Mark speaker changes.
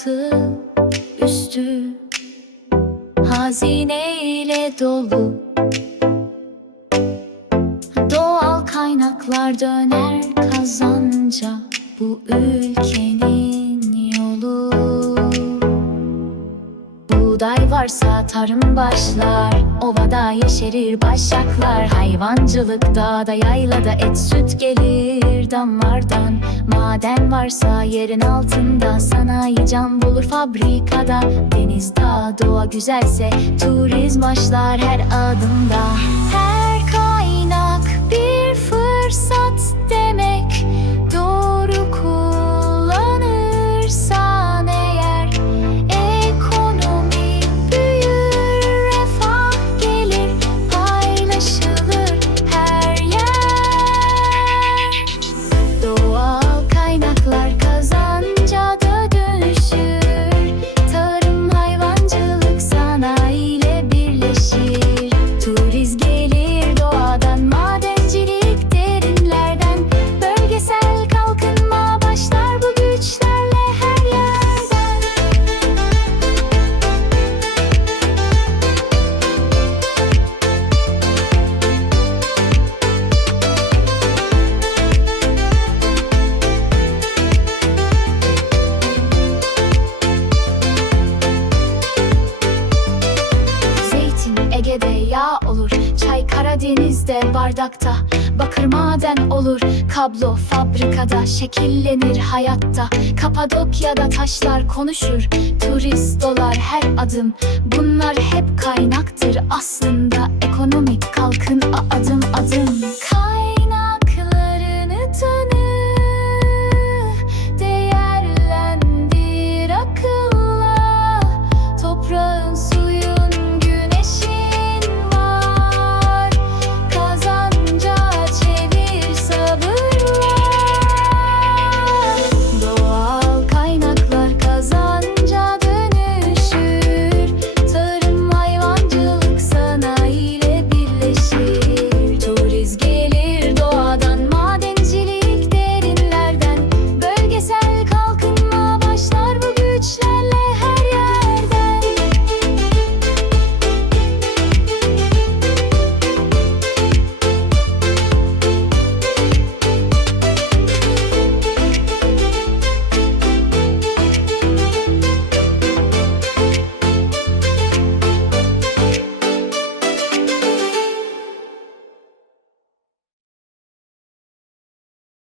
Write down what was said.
Speaker 1: altı üstü Hazine ile dolu. Doğal kaynaklar döner kazanca Bu ülkenin yolu. Buğday varsa tarım başlar Ovada yeşerir başaklar. Hayvancılık dağda yaylada et süt gelir damardan. Maden varsa yerin altında Sanayi can bulur fabrikada. Deniz dağ doğa güzelse Turizm başlar her adımda Ege'de yağ olur. Çay Karadeniz'de bardakta. Bakır maden olur. Kablo fabrikada şekillenir hayatta. Kapadokya'da taşlar konuşur. Turist dolar her adım. Bunlar hep kaynaktır aslında